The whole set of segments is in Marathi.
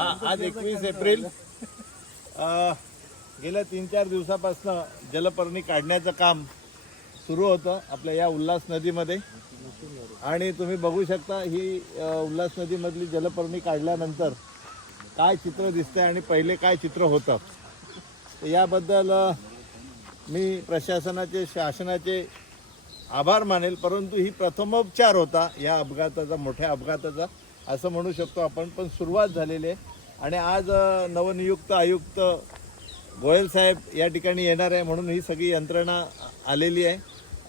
आज 21 एप्रिल गेल्या 3-4 दिवसापासून जलपर्णी काढण्याचं काम सुरू होतं आपल्या या उल्हास नदीमध्ये आणि तुम्ही बघू शकता ही उल्हास नदीमधली जलपर्णी काढल्यानंतर काय चित्र दिसतंय आणि पहिले काय चित्र होतं तर याबद्दल मी प्रशासनाचे शासनाचे आभार मानेल, परंतु ही प्रथमोपचार होता या अपघाताचा, मोठ्या अपघाताचा असं म्हणू शकतो आपण. पण सुरुवात झालेली आहे आणि आज नवनियुक्त आयुक्त गोयल साहेब या ठिकाणी येणार आहे म्हणून ही सगळी यंत्रणा आलेली आहे.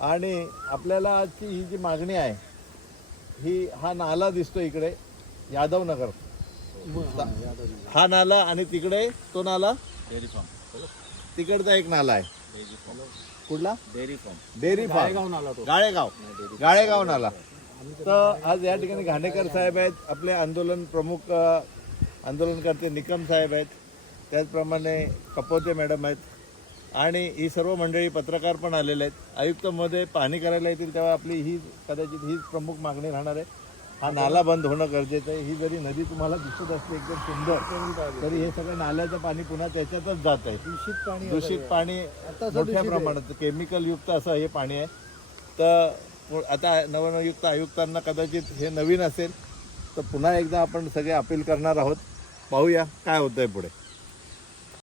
आणि आपल्याला आजची ही जी मागणी आहे ही हा नाला दिसतो इकडे यादवनगर, हा नाला आणि तिकडे तो नाला डेअरी फार्म, तिकडचा एक नाला आहे. कुठला? डेअरी फार्म, डेअरी फार्म, गाळेगाव नाला. तर आज या ठिकाणी घाणेकर साहेब आहेत, आपले आंदोलन प्रमुख आंदोलनकर्ते निकम साहेब आहेत, त्याचप्रमाणे कपोते मॅडम आहेत आणि ही सर्व मंडळी पत्रकार पण आलेले आहेत. आयुक्त महोदय पाहणी करायला येतील तेव्हा आपली ही कदाचित हीच प्रमुख मागणी राहणार आहे. हा नाला बंद होणं गरजेचं आहे. ही जरी नदी तुम्हाला दिसत असते एकदम सुंदर, तरी हे सगळं नाल्याचं पाणी पुन्हा त्याच्यातच जात आहे. दूषित पाणी मोठ्या प्रमाणात केमिकल युक्त असं हे पाणी आहे. तर आता नवनियुक्त आयुक्तांना कदाचित हे नवीन असेल तर पुन्हा एकदा आपण सगळे अपील करणार आहोत. पाहूया काय होतंय पुढे.